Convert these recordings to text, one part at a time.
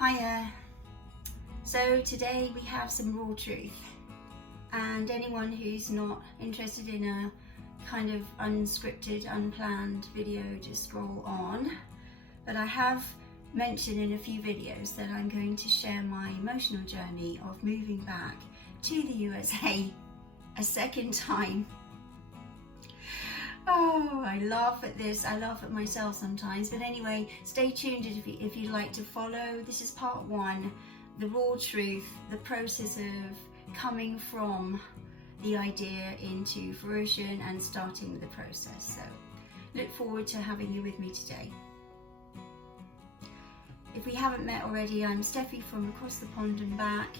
Hiya. So today we have some raw truth, and anyone who's not interested in a kind of unscripted, unplanned video, just scroll on. But I have mentioned in a few videos that I'm going to share my emotional journey of moving back to the USA a second time. Oh, I laugh at this. I laugh at myself sometimes. But anyway, stay tuned if you'd like to follow. This is part one, the raw truth, the process of coming from the idea into fruition and starting the process. So look forward to having you with me today. If we haven't met already, I'm Steffi from across the pond and back.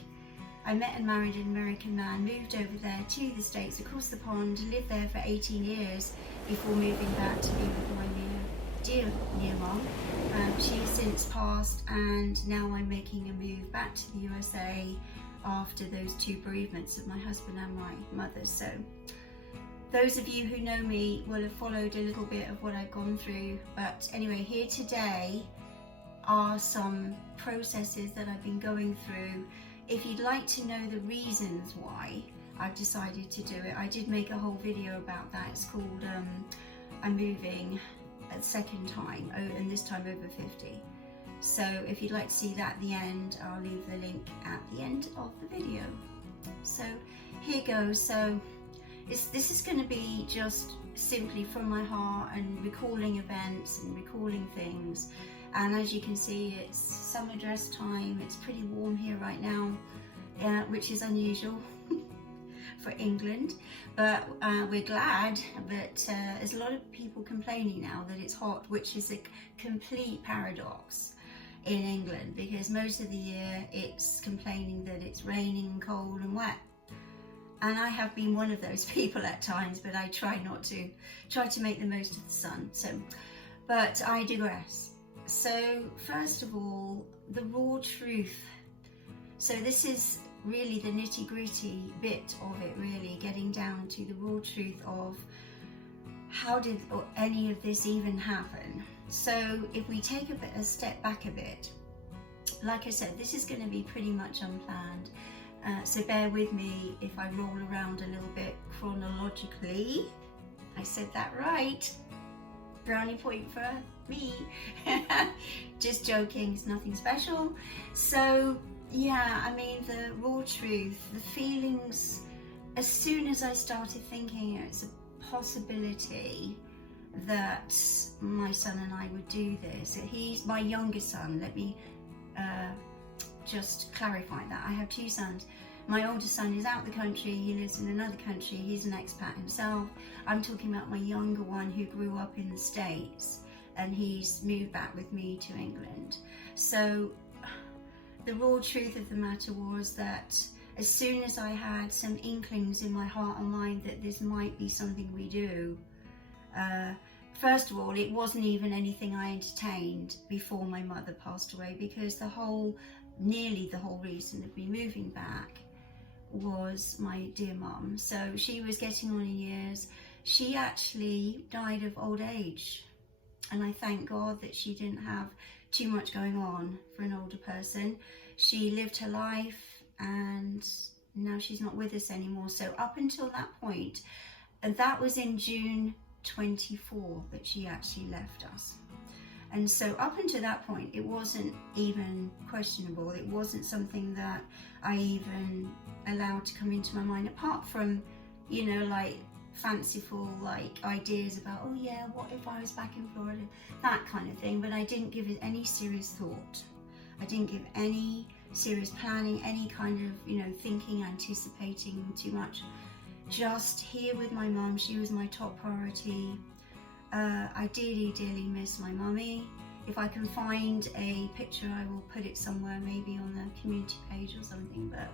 I met and married an American man, moved over there to the States across the pond, lived there for 18 years before moving back to be with my dear mum. She's since passed, and now I'm making a move back to the USA after those two bereavements of my husband and my mother. So those of you who know me will have followed a little bit of what I've gone through. But anyway, here today are some processes that I've been going through. If you'd like to know the reasons why I've decided to do it, I did make a whole video about that. It's called I'm moving a second time, and this time over 50. So if you'd like to see that at the end, I'll leave the link at the end of the video. So here goes. So this is going to be just simply from my heart and recalling events and recalling things. And as you can see, it's summer dress time. It's pretty warm here right now, which is unusual for England, but we're glad. But there's a lot of people complaining now that it's hot, which is a complete paradox in England, because most of the year it's complaining that it's raining, cold and wet. And I have been one of those people at times, but I try to make the most of the sun. So, but I digress. So first of all, the raw truth. So this is really the nitty-gritty bit of it, really getting down to the raw truth of how did any of this even happen. So if we take a step back a bit, like I said, this is going to be pretty much unplanned. So bear with me if I roll around a little bit chronologically. I said that right. Brownie point for me. Just joking, it's nothing special. So yeah, I mean, the raw truth, the feelings, as soon as I started thinking it's a possibility that my son and I would do this. He's my youngest son. Let me just clarify that. I have two sons. My oldest son is out the country, he lives in another country, he's an expat himself. I'm talking about my younger one who grew up in the States, and he's moved back with me to England. So the raw truth of the matter was that as soon as I had some inklings in my heart and mind that this might be something we do, first of all, it wasn't even anything I entertained before my mother passed away, because nearly the whole reason of me moving back was my dear mum. So she was getting on in years. She actually died of old age, and I thank God that she didn't have too much going on for an older person. She lived her life, and now she's not with us anymore. So up until that point, and that was in June 24 that she actually left us. And so up until that point, it wasn't even questionable. It wasn't something that I even allowed to come into my mind, apart from, you know, like fanciful like ideas about, oh yeah, what if I was back in Florida, that kind of thing. But I didn't give it any serious thought. I didn't give any serious planning, any kind of, you know, thinking, anticipating too much. Just here with my mum. She was my top priority. I dearly miss my mummy. If I can find a picture, I will put it somewhere, maybe on the community page or something. But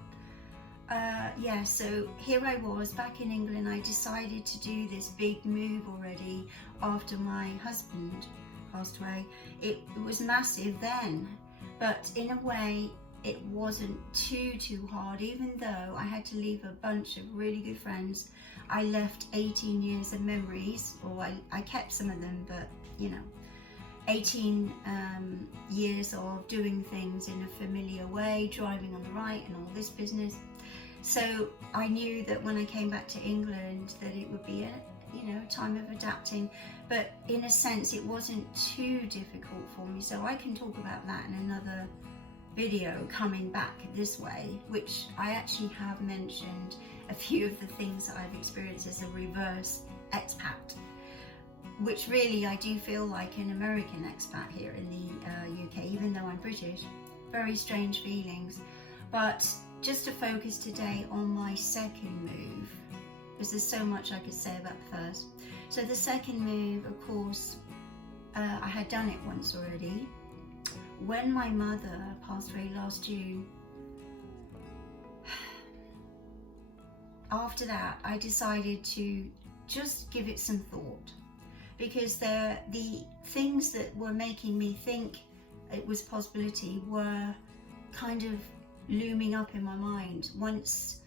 yeah, so here I was back in England. I decided to do this big move already after my husband passed away. It was massive then, but in a way it wasn't too hard, even though I had to leave a bunch of really good friends. I left 18 years of memories, or I kept some of them, but you know, 18 years of doing things in a familiar way, driving on the right and all this business. So I knew that when I came back to England that it would be a time of adapting, but in a sense it wasn't too difficult for me, so I can talk about that in another video coming back this way, which I actually have mentioned a few of the things that I've experienced as a reverse expat, which really I do feel like an American expat here in the UK, even though I'm British. Very strange feelings. But just to focus today on my second move, because there's so much I could say about the first. So the second move, of course, I had done it once already. When my mother passed away last June, after that I decided to just give it some thought, because the things that were making me think it was a possibility were kind of looming up in my mind once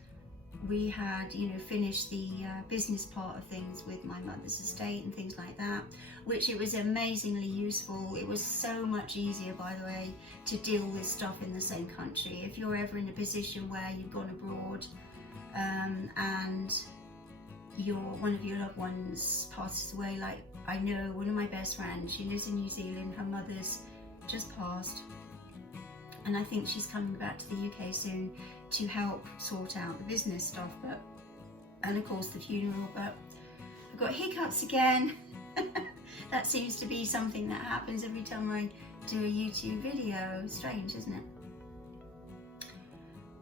we had finished the business part of things with my mother's estate and things like that, which it was amazingly useful. It was so much easier, by the way, to deal with stuff in the same country. If you're ever in a position where you've gone abroad and one of your loved ones passes away, like I know one of my best friends, she lives in New Zealand, her mother's just passed, and I think she's coming back to the UK soon to help sort out the business stuff, and of course the funeral. But I've got hiccups again. That seems to be something that happens every time I do a YouTube video. Strange, isn't it?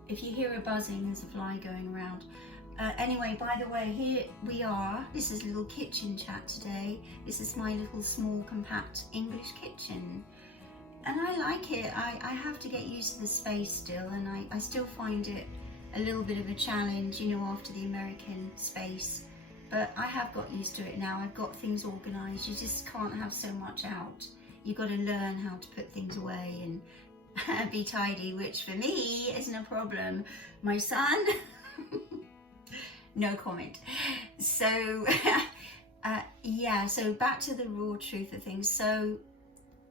If you hear a buzzing, there's a fly going around. Anyway, by the way, here we are. This is a little kitchen chat today. This is my little small compact English kitchen. And I like it. I have to get used to the space still, and I still find it a little bit of a challenge, after the American space. But I have got used to it now. I've got things organised. You just can't have so much out. You've got to learn how to put things away and be tidy, which for me isn't a problem. My son, no comment. So, yeah, so back to the raw truth of things. So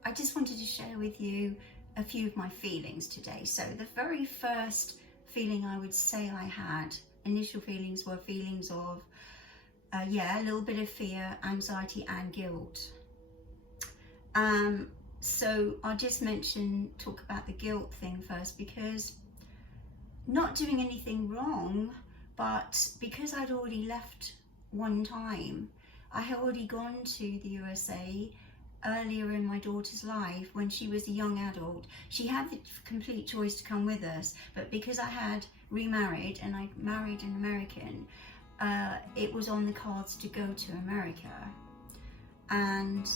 I just wanted to share with you a few of my feelings today. So the very first feeling I would say I had, initial feelings, were feelings of, a little bit of fear, anxiety and guilt. So I'll just talk about the guilt thing first, because not doing anything wrong, but because I'd already left one time, I had already gone to the USA earlier in my daughter's life when she was a young adult. She had the complete choice to come with us, but because I had remarried and I married an American, it was on the cards to go to America, and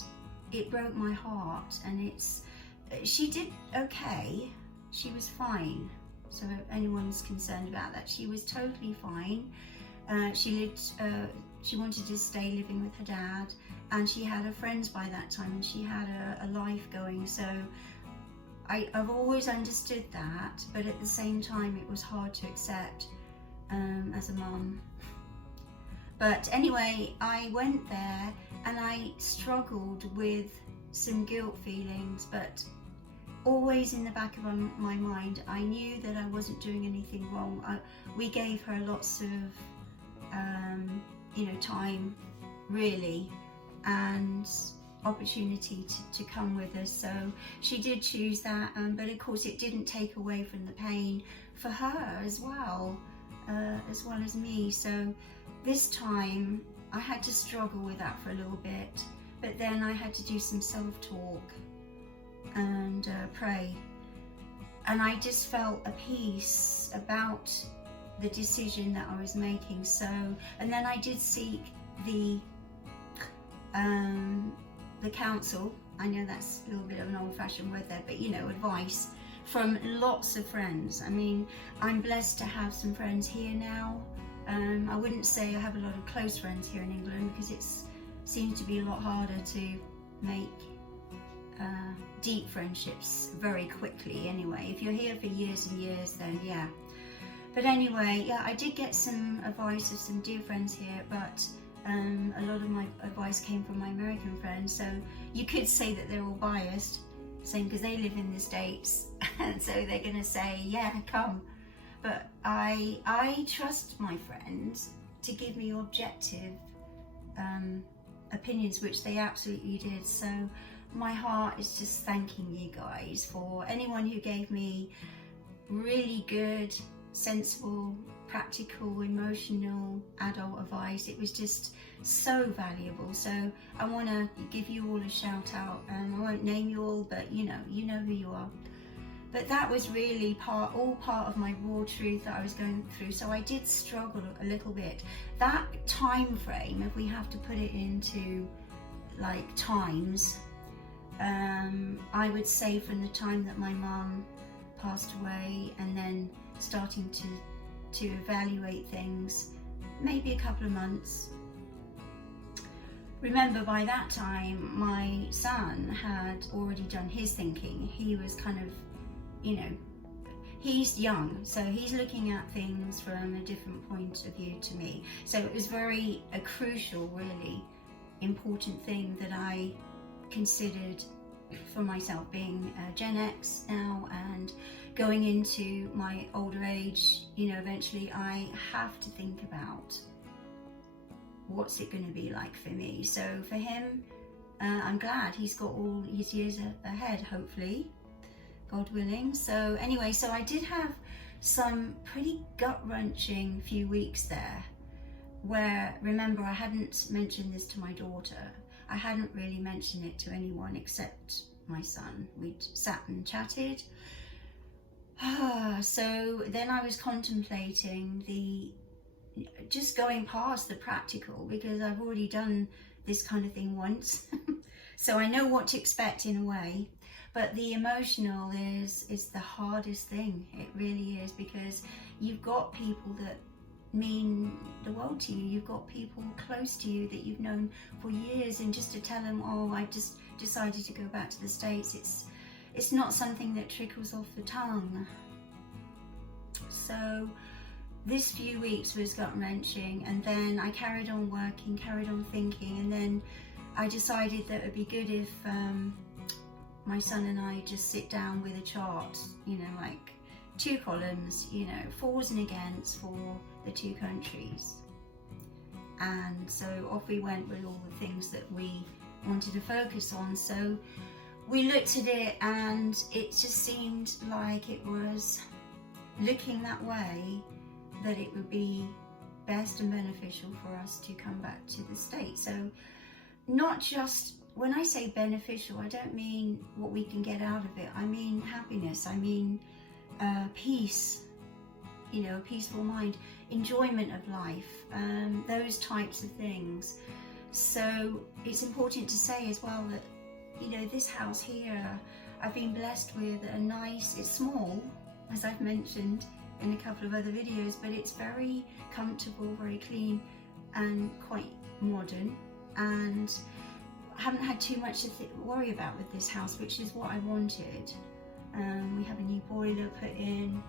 it broke my heart. And she did okay, she was fine, so if anyone's concerned about that, she was totally fine. She wanted to stay living with her dad, and she had her friends by that time, and she had a life going. So I've always understood that, but at the same time it was hard to accept as a mum. But anyway, I went there and I struggled with some guilt feelings, but always in the back of my mind, I knew that I wasn't doing anything wrong. We gave her lots of time, really, and opportunity to come with us. So she did choose that, but of course it didn't take away from the pain for her as well as me. So this time I had to struggle with that for a little bit, but then I had to do some self-talk and pray, and I just felt a peace about the decision that I was making. So, and then I did seek the counsel. I know that's a little bit of an old-fashioned word there, but advice from lots of friends. I mean, I'm blessed to have some friends here now. I wouldn't say I have a lot of close friends here in England, because it seems to be a lot harder to make deep friendships very quickly anyway. If you're here for years and years, then yeah. But anyway, yeah, I did get some advice of some dear friends here, but a lot of my advice came from my American friends, so you could say that they're all biased. saying, because they live in the States, and so they're going to say, yeah, come. But I trust my friends to give me objective opinions, which they absolutely did. So my heart is just thanking you guys for anyone who gave me really good, sensible, practical, emotional, adult advice. It was just so valuable. So I want to give you all a shout out. I won't name you all, but you know who you are. But that was really all part of my raw truth that I was going through. So I did struggle a little bit. That time frame, if we have to put it into like times, I would say from the time that my mum passed away and then starting to evaluate things, maybe a couple of months. Remember, by that time my son had already done his thinking. He was kind of, he's young, so he's looking at things from a different point of view to me. So it was a crucial, really important thing that I considered for myself, being Gen X now and going into my older age. Eventually I have to think about what's it going to be like for me. So for him, I'm glad he's got all his years ahead, hopefully, God willing. So anyway, so I did have some pretty gut-wrenching few weeks there where, remember, I hadn't mentioned this to my daughter. I hadn't really mentioned it to anyone except my son. We'd sat and chatted. So then I was contemplating just going past the practical, because I've already done this kind of thing once. So I know what to expect in a way. But the emotional is the hardest thing. It really is, because you've got people that mean the world to you. You've got people close to you that you've known for years, and just to tell them, oh, I just decided to go back to the States, it's not something that trickles off the tongue. So this few weeks was gut-wrenching, and then I carried on working, carried on thinking, and then I decided that it would be good if my son and I just sit down with a chart, like 2 columns, fors and against for the 2 countries. And so off we went with all the things that we wanted to focus on. So we looked at it, and it just seemed like it was looking that way, that it would be best and beneficial for us to come back to the States. So not just, when I say beneficial, I don't mean what we can get out of it. I mean happiness. I mean peace, a peaceful mind, enjoyment of life, those types of things. So it's important to say as well that, this house here, I've been blessed with a nice, it's small, as I've mentioned in a couple of other videos, but it's very comfortable, very clean, and quite modern. And I haven't had too much to worry about with this house, which is what I wanted. We have a new boiler put in,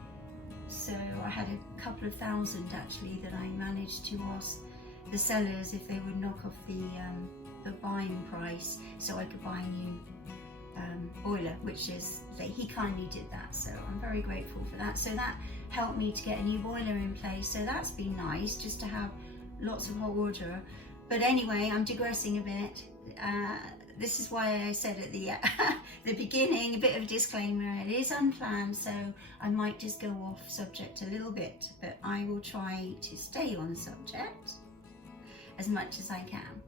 so I had a couple of thousand actually that I managed to ask the sellers if they would knock off the buying price so I could buy a new boiler, which is, he kindly did that, so I'm very grateful for that. So that helped me to get a new boiler in place, so that's been nice, just to have lots of hot water. But anyway, I'm digressing a bit. This is why I said at the the beginning, a bit of a disclaimer, it is unplanned, so I might just go off subject a little bit, but I will try to stay on subject as much as I can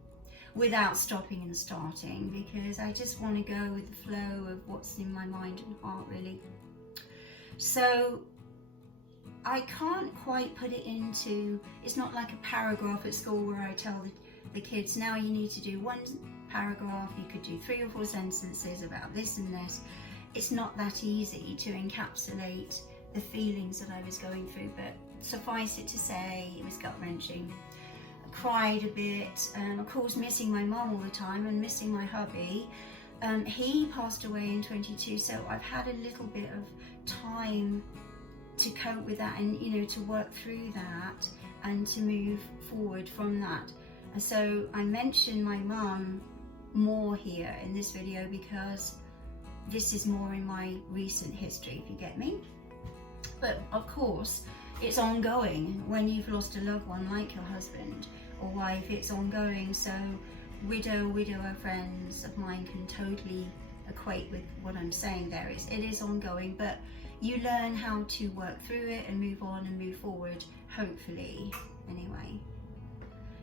without stopping and starting, because I just want to go with the flow of what's in my mind and heart, really. So I can't quite put it into, it's not like a paragraph at school where I tell the kids, now you need to do 1 paragraph, you could do 3 or 4 sentences about this and this. It's not that easy to encapsulate the feelings that I was going through, but suffice it to say, it was gut-wrenching. I cried a bit, of course missing my mum all the time and missing my hubby. He passed away in 22, so I've had a little bit of time to cope with that and, to work through that and to move forward from that. And so I mentioned my mum more here in this video because this is more in my recent history, if you get me. But of course, it's ongoing. When you've lost a loved one like your husband or wife, it's ongoing. So widower friends of mine can totally equate with what I'm saying there. It is ongoing, but you learn how to work through it and move on and move forward, hopefully, anyway.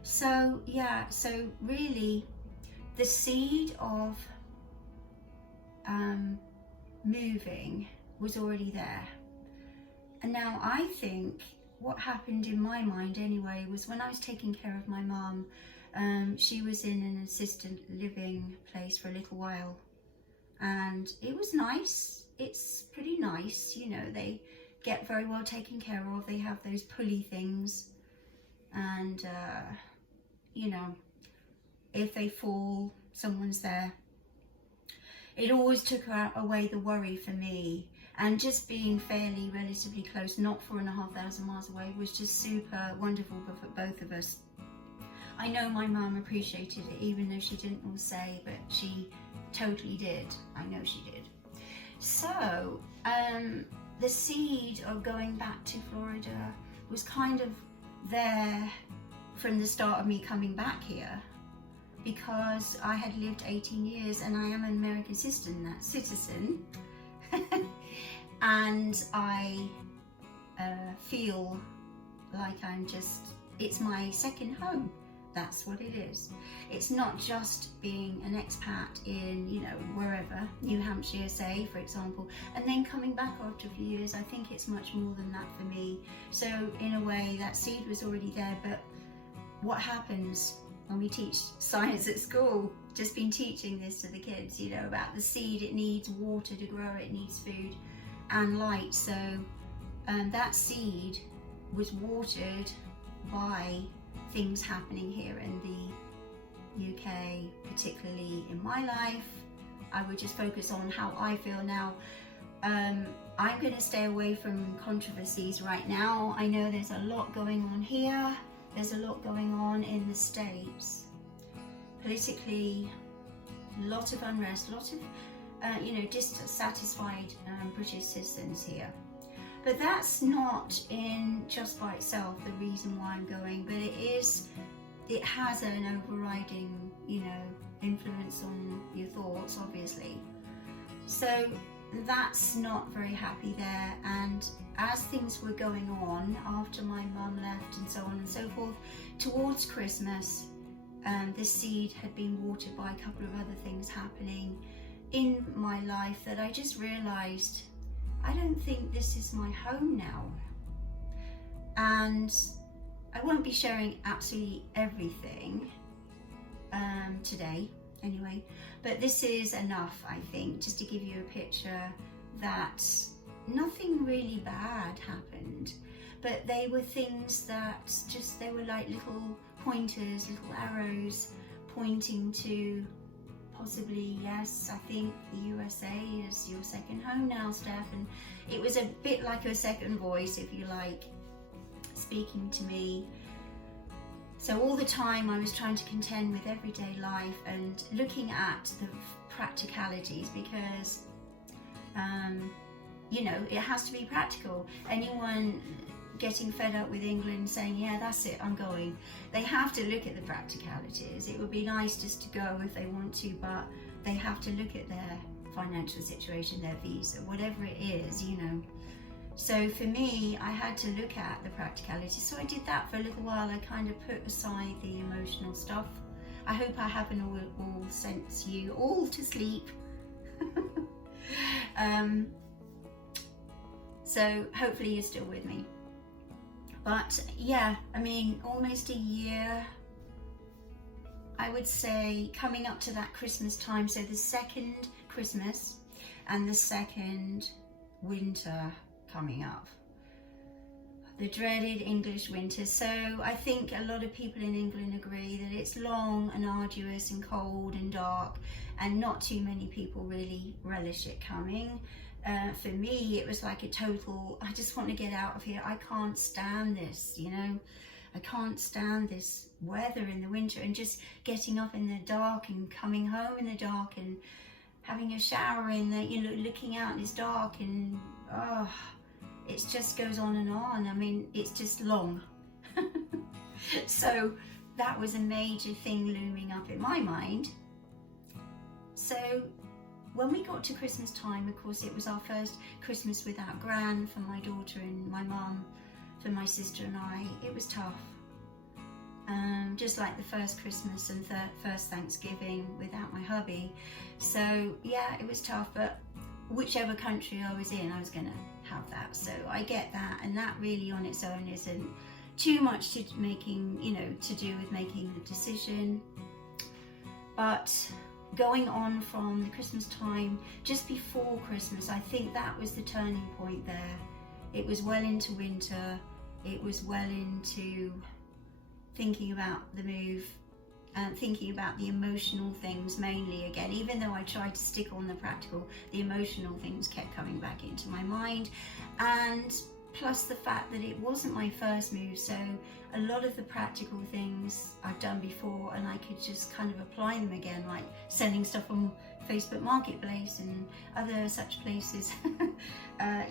So yeah, so really the seed of moving was already there. And now I think what happened in my mind anyway was when I was taking care of my mum, she was in an assisted living place for a little while, and it was nice. It's pretty nice, you know, they get very well taken care of. They have those pulley things, and you know, if they fall, someone's there. It always took away the worry for me, and just being fairly relatively close, not 4,500 miles away, was just super wonderful for both of us. I know my mum appreciated it, even though she didn't all say, but she totally did. I know she did. So the seed of going back to Florida was kind of there from the start of me coming back here, because I had lived 18 years and I am an American citizen and I feel like it's my second home. That's what it is. It's not just being an expat in, you know, wherever, New Hampshire, say, for example, and then coming back after a few years. I think it's much more than that for me. So in a way, that seed was already there. But what happens when we teach science at school? Just been teaching this to the kids, you know, about the seed. It needs water to grow, it needs food and light. So that seed was watered by things happening here in the UK, particularly in my life. I would just focus on how I feel now. I'm going to stay away from controversies right now. I know there's a lot going on here. There's a lot going on in the States. Politically, a lot of unrest, a lot of, you know, dissatisfied British citizens here. But that's not in just by itself the reason why I'm going, but it has an overriding, you know, influence on your thoughts, obviously. So that's not very happy there. And as things were going on after my mum left and so on and so forth, towards Christmas, this seed had been watered by a couple of other things happening in my life that I just realized, I don't think this is my home now. And I won't be sharing absolutely everything today anyway, but this is enough, I think, just to give you a picture that nothing really bad happened, but they were things that just, they were like little pointers, little arrows pointing to possibly, yes, I think the USA is your second home now, Steph. And it was a bit like a second voice, if you like, speaking to me. So all the time I was trying to contend with everyday life and looking at the practicalities, because you know, it has to be practical. Anyone getting fed up with England saying, yeah, that's it, I'm going, they have to look at the practicalities. It would be nice just to go if they want to, but they have to look at their financial situation, their visa, whatever it is, you know. So for me, I had to look at the practicalities. So I did that for a little while. I kind of put aside the emotional stuff. I hope I haven't all sent you all to sleep. So hopefully you're still with me. But yeah, I mean, almost a year, I would say, coming up to that Christmas time. So the second Christmas and the second winter coming up. The dreaded English winter. So I think a lot of people in England agree that it's long and arduous and cold and dark, and not too many people really relish it coming. For me, it was like a total, I just want to get out of here. I can't stand this, you know. I can't stand this weather in the winter, and just getting up in the dark and coming home in the dark and having a shower in there, you know, looking out and it's dark, and oh, it just goes on and on. I mean, it's just long. So that was a major thing looming up in my mind. So when we got to Christmas time, of course, it was our first Christmas without Gran for my daughter and my mum, for my sister and I. It was tough. Just like the first Christmas and first Thanksgiving without my hubby. So yeah, it was tough, but whichever country I was in, I was gonna have that. So I get that, and that really on its own isn't too much to making, you know, to do with making the decision. But going on from the Christmas time, just before Christmas, I think that was the turning point there. It was well into winter, it was well into thinking about the move and thinking about the emotional things mainly again. Even though I tried to stick on the practical, the emotional things kept coming back into my mind. And plus the fact that it wasn't my first move, so a lot of the practical things I've done before, and I could just kind of apply them again, like selling stuff on Facebook Marketplace and other such places,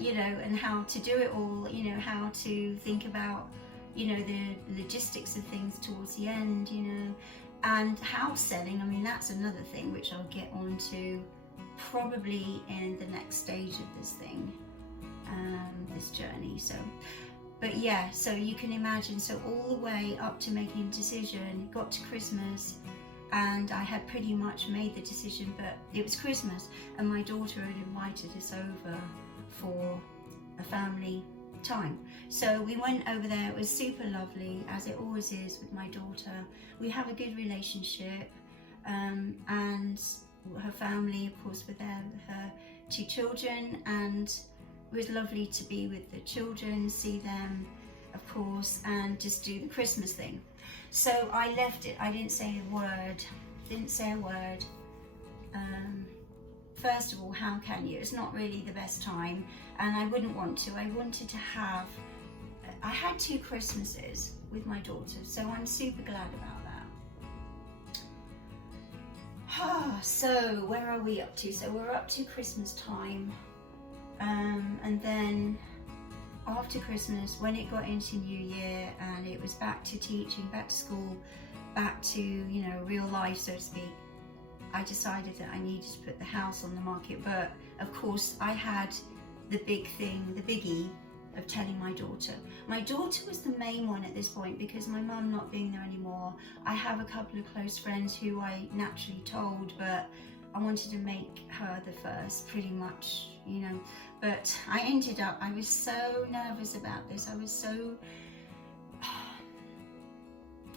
you know, and how to do it all, you know, how to think about, you know, the logistics of things towards the end, you know, and house selling. I mean, that's another thing which I'll get onto probably in the next stage of this thing, this journey. So, but yeah, so you can imagine, so all the way up to making a decision, got to Christmas, and I had pretty much made the decision, but it was Christmas and my daughter had invited us over for a family time. So we went over there. It was super lovely, as it always is with my daughter. We have a good relationship, and her family, of course, were there with her 2 children, and it was lovely to be with the children, see them, of course, and just do the Christmas thing. So I left it. I didn't say a word. First of all, how can you? It's not really the best time, and I wouldn't want to. I wanted to have, I had 2 Christmases with my daughter, so I'm super glad about that. So where are we up to? So we're up to Christmas time, and then after Christmas, when it got into New Year and it was back to teaching, back to school, back to, you know, real life, so to speak, I decided that I needed to put the house on the market. But of course I had the big thing, the biggie of telling my daughter. My daughter was the main one at this point, because my mum not being there anymore. I have a couple of close friends who I naturally told, but I wanted to make her the first, pretty much, you know. But I ended up, I was so nervous about this. I was so,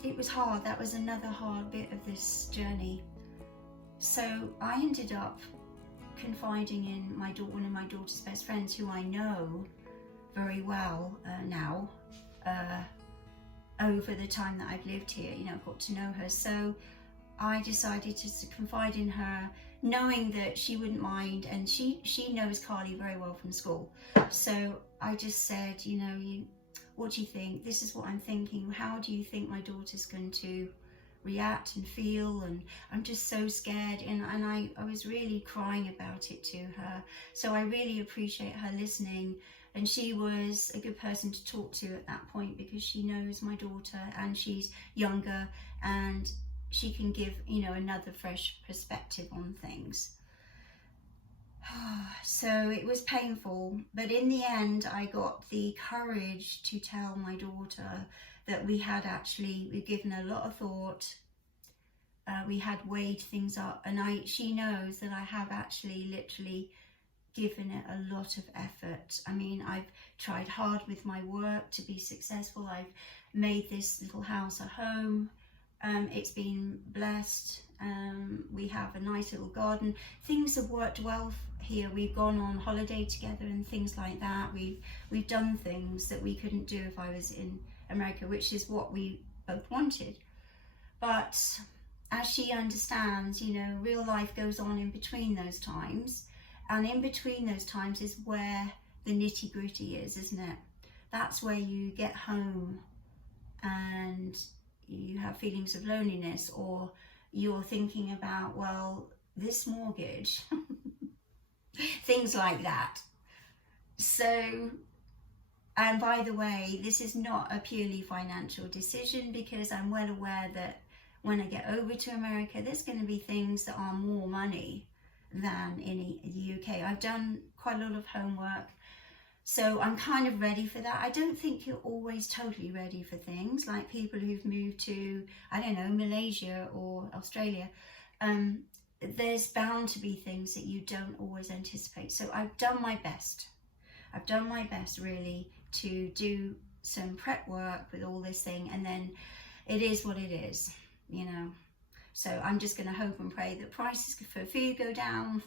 it was hard. That was another hard bit of this journey. So I ended up confiding in my daughter, one of my daughter's best friends, who I know very well now, over the time that I've lived here, you know, got to know her. So I decided to confide in her, knowing that she wouldn't mind, and she knows Carly very well from school. So I just said, you know, what do you think? This is what I'm thinking. How do you think my daughter's going to react and feel? And I'm just so scared, and I was really crying about it to her. So I really appreciate her listening, and she was a good person to talk to at that point, because she knows my daughter and she's younger, and she can give, you know, another fresh perspective on things. So it was painful, but in the end I got the courage to tell my daughter that we'd given a lot of thought, we had weighed things up, and she knows that I have actually literally given it a lot of effort. I mean, I've tried hard with my work to be successful. I've made this little house a home. It's been blessed. We have a nice little garden. Things have worked well here. We've gone on holiday together and things like that. We've done things that we couldn't do if I was in America, which is what we both wanted. But as she understands, you know, real life goes on in between those times, and in between those times is where the nitty-gritty is, isn't it? That's where you get home and you have feelings of loneliness, or you're thinking about, well, this mortgage, things like that. So, and by the way, this is not a purely financial decision, because I'm well aware that when I get over to America, there's going to be things that are more money than in the UK. I've done quite a lot of homework, so I'm kind of ready for that. I don't think you're always totally ready for things, like people who've moved to, I don't know, Malaysia or Australia. There's bound to be things that you don't always anticipate. So I've done my best. I've done my best really to do some prep work with all this thing, and then it is what it is, you know. So I'm just going to hope and pray that prices for food go down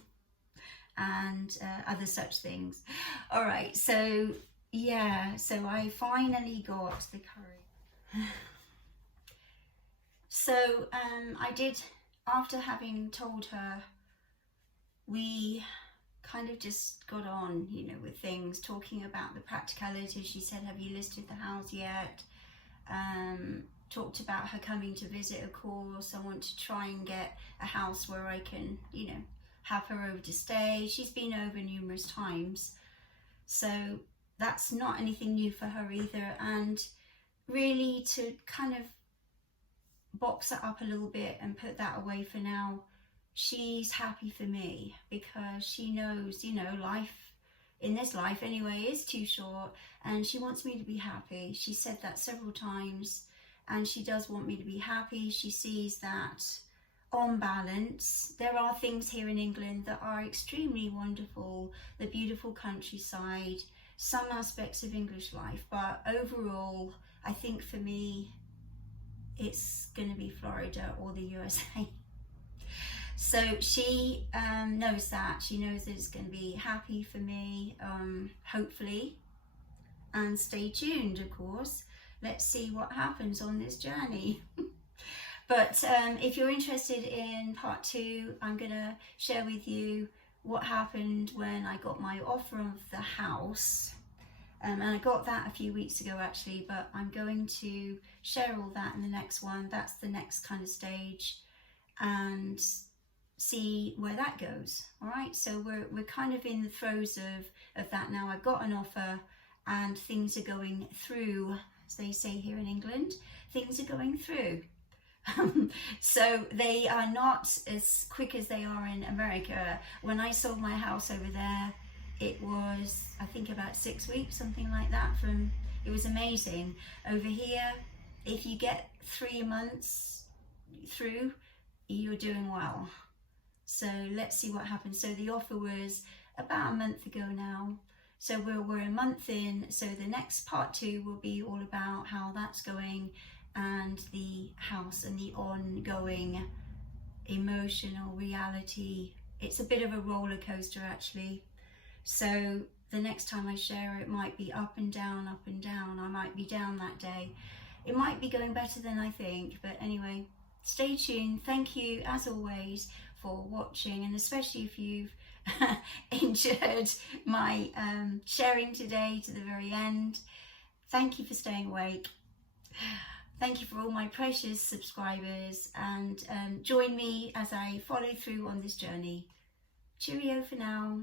and other such things. All right, so yeah, so I finally got the curry. So I did, after having told her, we kind of just got on, you know, with things, talking about the practicalities. She said, have you listed the house yet? Talked about her coming to visit a course. I want to try and get a house where I can, you know, have her over to stay. She's been over numerous times, so that's not anything new for her either. And really to kind of box it up a little bit and put that away for now, she's happy for me, because she knows, you know, life, in this life anyway, is too short, and she wants me to be happy. She said that several times, and she does want me to be happy. She sees that on balance, there are things here in England that are extremely wonderful, the beautiful countryside, some aspects of English life, but overall, I think for me, it's going to be Florida or the USA. So she knows that. She knows that it's going to be happy for me, hopefully. And stay tuned, of course. Let's see what happens on this journey. But if you're interested in part 2, I'm going to share with you what happened when I got my offer of the house. And I got that a few weeks ago actually, but I'm going to share all that in the next one. That's the next kind of stage, and see where that goes. All right, so we're kind of in the throes of that now. I've got an offer and things are going through, as they say here in England, things are going through. So they are not as quick as they are in America. When I sold my house over there, it was, I think, about 6 weeks, something like that. It was amazing. Over here, if you get 3 months through, you're doing well. So let's see what happens. So the offer was about a month ago now. So we're a month in. So the next part 2 will be all about how that's going, and the house, and the ongoing emotional reality. It's a bit of a roller coaster actually. So the next time I share, it might be up and down, up and down. I might be down that day. It might be going better than I think, but anyway, stay tuned. Thank you as always for watching, and especially if you've enjoyed my sharing today to the very end. Thank you for staying awake. Thank you for all my precious subscribers, and join me as I follow through on this journey. Cheerio for now.